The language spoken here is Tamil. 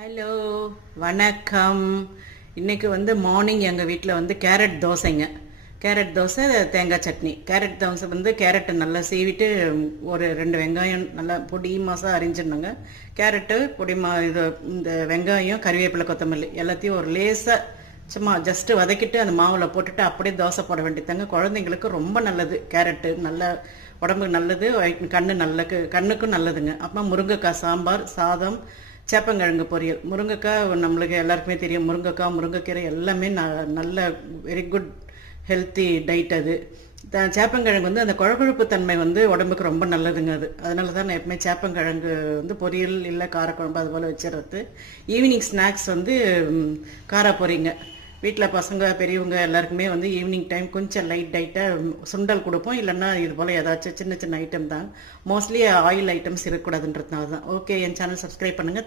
ஹலோ, வணக்கம். இன்னைக்கு மார்னிங் எங்கள் வீட்டில் கேரட் தோசைங்க. கேரட் தோசை, தேங்காய் சட்னி. கேரட் தோசை கேரட்டை நல்லா சீவிட்டு ஒரு 2 வெங்காயம் நல்லா பொடி மாசாக அரிஞ்சிடணுங்க. கேரட்டு இது இந்த வெங்காயம், கறிவேப்பிலை, கொத்தமல்லி எல்லாத்தையும் ஒரு லேசாக சும்மா ஜஸ்ட்டு வதக்கிட்டு அந்த மாவில் போட்டுட்டு அப்படியே தோசை போட வேண்டியதாங்க. குழந்தைங்களுக்கு ரொம்ப நல்லது. கேரட்டு நல்ல உடம்புக்கு நல்லது, கண்ணுக்கும் நல்லதுங்க. அப்புறம் முருங்கைக்காய் சாம்பார், சாதம், சேப்பங்கிழங்கு பொரியல். முருங்கைக்காய் நம்மளுக்கு எல்லாருக்குமே தெரியும். முருங்கைக்காய், முருங்கைக்கீரை எல்லாமே நல்ல வெரி குட் ஹெல்த்தி டைட் அது. சேப்பங்கிழங்கு அந்த குழகுழப்பு தன்மை உடம்புக்கு ரொம்ப நல்லதுங்க. அதனால தான் நான் எப்பவுமே சேப்பங்கிழங்கு பொரியல் இல்லை காரக்குழம்பு அது போல் வச்சிடறது. ஈவினிங் ஸ்நாக்ஸ் காரா பொரிங்க. வீட்டில் பசங்க பெரியவங்க எல்லாருக்குமே ஈவினிங் டைம் கொஞ்சம் லைட் டைட்டாக சுண்டல் கொடுப்போம். இல்லைன்னா இது போல் ஏதாச்சும் சின்ன சின்ன ஐட்டம் தான். மோஸ்ட்லி ஆயில் ஐட்டம்ஸ் இருக்கக்கூடாதுன்றதுனால தான். ஓகே, என் சேனல் சப்ஸ்கிரைப் பண்ணுங்கள்.